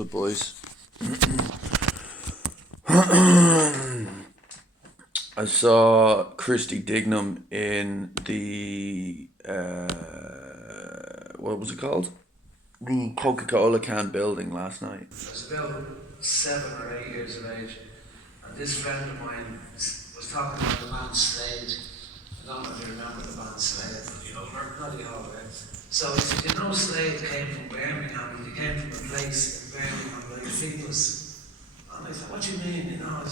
Good boys. I saw Christy Dignam in the what was it called? The Coca-Cola can building last night. I was about 7 or 8 years of age, and this friend of mine was talking about the band Slade. I don't know if you remember the band Slade. Not the whole way. So he said, you know, Slade came from Birmingham, and he came from a place in Birmingham like Finglas. And I thought, what do you mean? You know,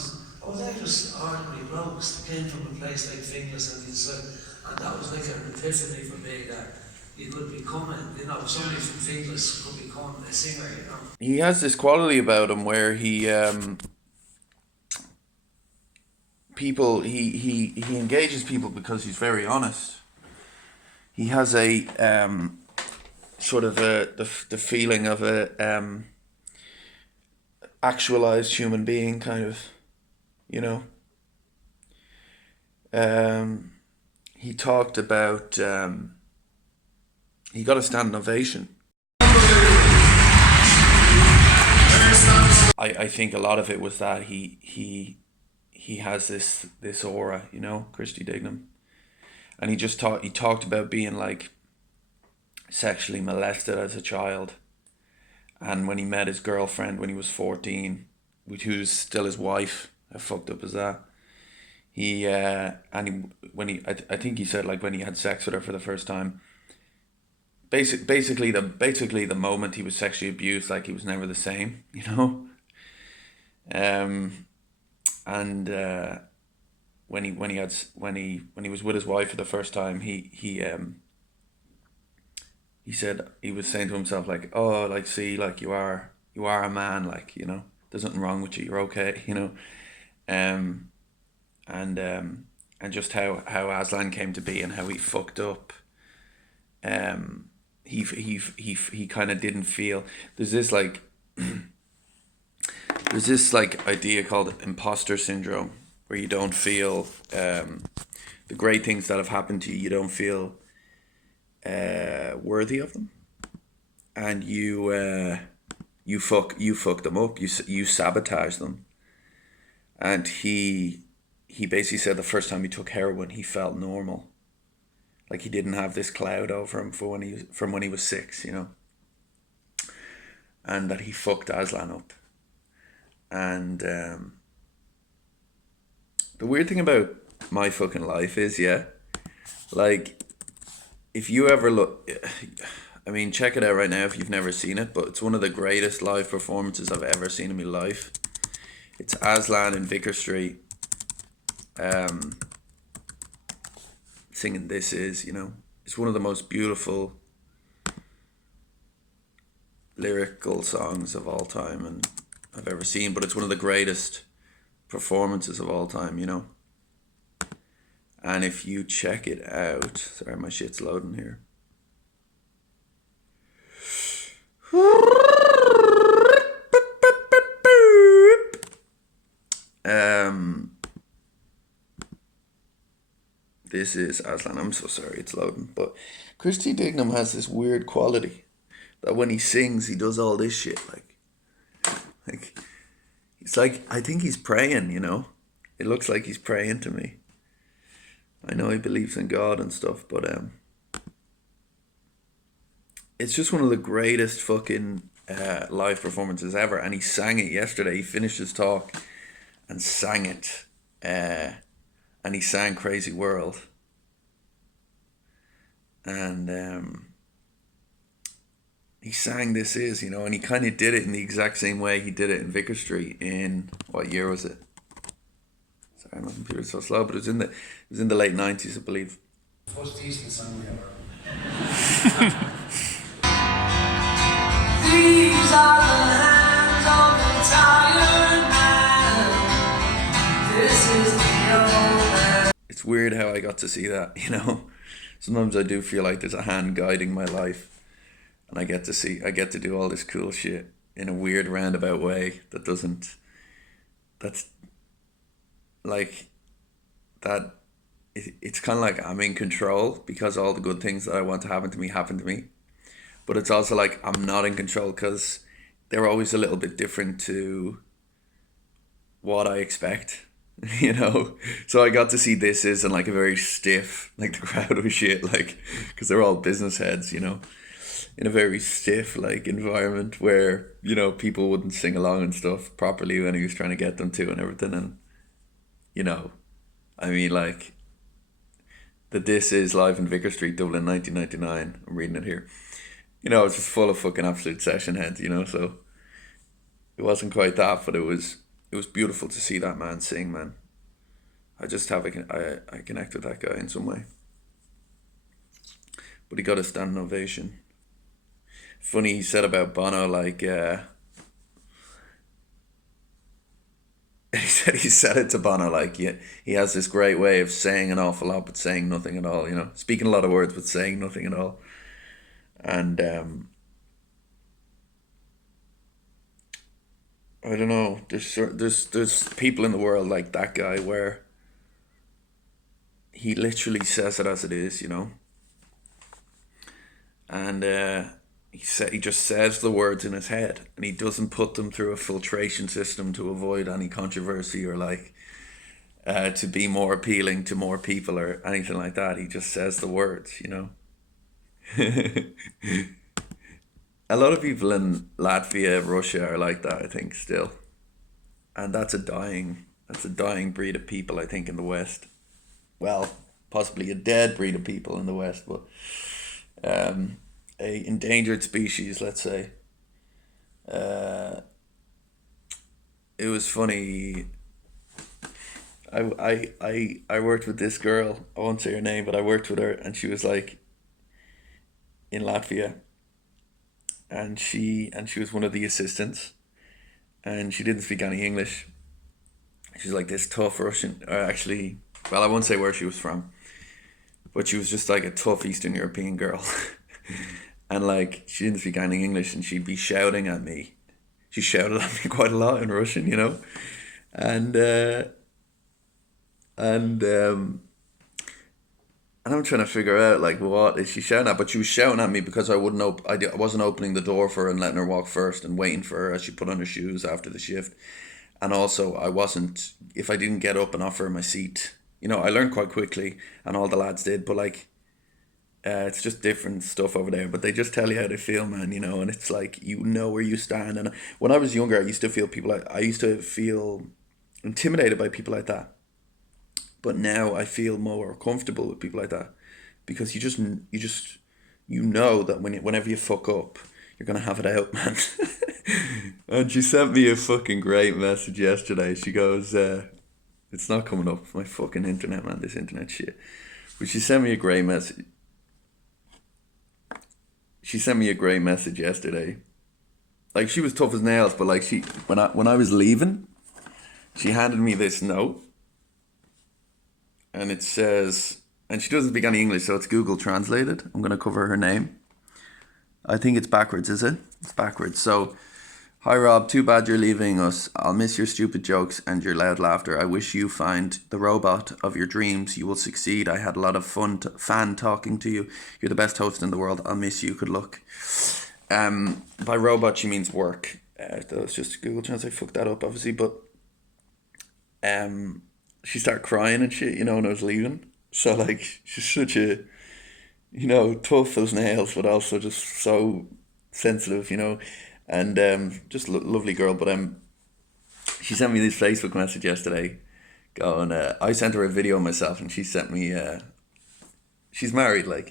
they're just ordinary blokes. They came from a place like Finglas, and he said, and that was like an epiphany for me that you could become somebody from Finglas could become a singer, you know. He has this quality about him where he engages people because he's very honest. He has a sort of the feeling of a actualized human being, kind of, you know. He talked about he got a standing ovation. I think a lot of it was that he has this aura, you know, Christy Dignam. And he talked about being like sexually molested as a child. And when he met his girlfriend when he was 14, who's still his wife, how fucked up is that? I think he said, like, when he had sex with her for the first time, basically the moment he was sexually abused, like, he was never the same, you know. When he was with his wife for the first time, he said, he was saying to himself, like, oh, like, see, like, you are a man, like, you know, there's nothing wrong with you, you're okay, you know. And just how Aslan came to be and how he fucked up. He kind of didn't feel, there's this idea called imposter syndrome, where you don't feel the great things that have happened to you. You don't feel worthy of them, and you fuck them up. You sabotage them. And he basically said the first time he took heroin, he felt normal, like he didn't have this cloud over him from when he was 6, you know, and that he fucked Aslan up. And the weird thing about my fucking life is, yeah, like, if you ever look, I mean, check it out right now if you've never seen it, but it's one of the greatest live performances I've ever seen in my life. It's Aslan in Vicar Street, singing This Is, you know. It's one of the most beautiful lyrical songs of all time and I've ever seen, but it's one of the greatest performances of all time, you know. And if you check it out, sorry, my shit's loading here. This is Aslan. I'm so sorry, it's loading. But Christy Dignam has this weird quality that when he sings, he does all this shit, like it's like, I think he's praying, you know. It looks like he's praying to me. I know he believes in God and stuff, but it's just one of the greatest fucking live performances ever. And he sang it yesterday. He finished his talk and sang it, and he sang Crazy World, and he sang This Is, you know, and he kind of did it in the exact same way he did it in Vicar Street in, what year was it? Sorry, my computer's so slow, but it was in the late 90s, I believe. First decent song we ever. These are the hands of a tired man. This is the old man. It's weird how I got to see that, you know. Sometimes I do feel like there's a hand guiding my life. And I get to do all this cool shit in a weird roundabout way it's kind of like I'm in control because all the good things that I want to happen to me happen to me. But it's also like I'm not in control because they're always a little bit different to what I expect, you know. So I got to see This Is in like a very stiff, like the crowd was shit, like because they're all business heads, you know, in a very stiff like environment where people wouldn't sing along and stuff properly when he was trying to get them to and everything, and you know, I mean like the This Is live in Vicar Street, Dublin, 1999. I'm reading it here. It's just full of fucking absolute session heads, so it wasn't quite that, but it was beautiful to see that man sing, man. I just I connect with that guy in some way. But he got a standing ovation. Funny he said about Bono, like he said it to Bono, like he has this great way of saying an awful lot but saying nothing at all, speaking a lot of words but saying nothing at all. And I don't know. There's people in the world like that guy where he literally says it as it is, and he just says the words in his head, and he doesn't put them through a filtration system to avoid any controversy or like to be more appealing to more people or anything like that. He just says the words, A lot of people in Latvia, Russia are like that, I think, still. And that's a dying breed of people, I think, in the West. Well, possibly a dead breed of people in the West, but a endangered species, let's say. Uh, it was funny. I worked with this girl. I won't say her name, but I worked with her, and she was like in Latvia, and she was one of the assistants, and she didn't speak any English. She's like this tough Russian, or actually, well, I won't say where she was from, but she was just like a tough Eastern European girl, and like she didn't speak any English, and she'd be shouting at me. She shouted at me quite a lot in Russian, and and um, and I'm trying to figure out like what is she shouting at, but she was shouting at me because I wasn't opening the door for her and letting her walk first and waiting for her as she put on her shoes after the shift, and also I wasn't if I didn't get up and offer her my seat. I learned quite quickly, and all the lads did, but like it's just different stuff over there. But they just tell you how they feel, man. And it's like where you stand. And when I was younger, I used to feel intimidated by people like that. But now I feel more comfortable with people like that because you know that whenever you fuck up, you're gonna have it out, man. And she sent me a fucking great message yesterday. She goes, "It's not coming up. My fucking internet, man. This internet shit." But she sent me a great message. She sent me a great message yesterday. Like she was tough as nails, but like when I was leaving, she handed me this note, and it says, and she doesn't speak any English, so it's Google translated. I'm gonna cover her name. I think it's backwards, is it? It's backwards. So, hi Rob, too bad you're leaving us. I'll miss your stupid jokes and your loud laughter. I wish you find the robot of your dreams. You will succeed. I had a lot of fan talking to you. You're the best host in the world. I'll miss you. Good luck. By robot she means work. That was just Google Translate. Fucked that up, obviously, but she started crying and shit, when I was leaving. So like she's such a tough as nails, but also just so sensitive, and just lovely girl. But she sent me this Facebook message yesterday, going. I sent her a video myself, and she sent me. She's married, like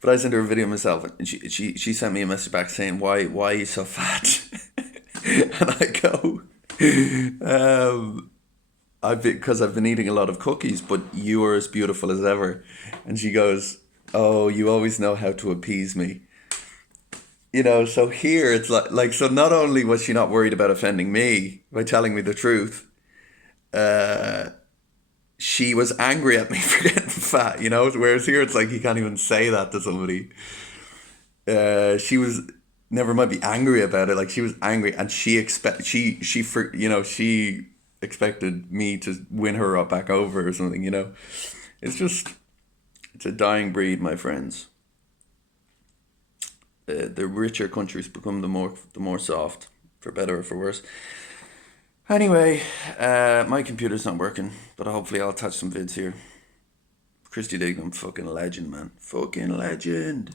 but I sent her a video myself, and she sent me a message back saying, "Why are you so fat?" And I go, because I've been eating a lot of cookies, but you are as beautiful as ever. And she goes, "Oh, you always know how to appease me." So here it's like so not only was she not worried about offending me by telling me the truth, she was angry at me for getting fat, whereas here it's like you can't even say that to somebody. She was never mind be angry about it, like she was angry, and she expected me to win her up back over or something, it's a dying breed, my friends. The richer countries become the more soft. for better or for worse. Anyway, my computer's not working, but hopefully I'll touch some vids here. Christy Dignam, fucking legend, man. Fucking legend.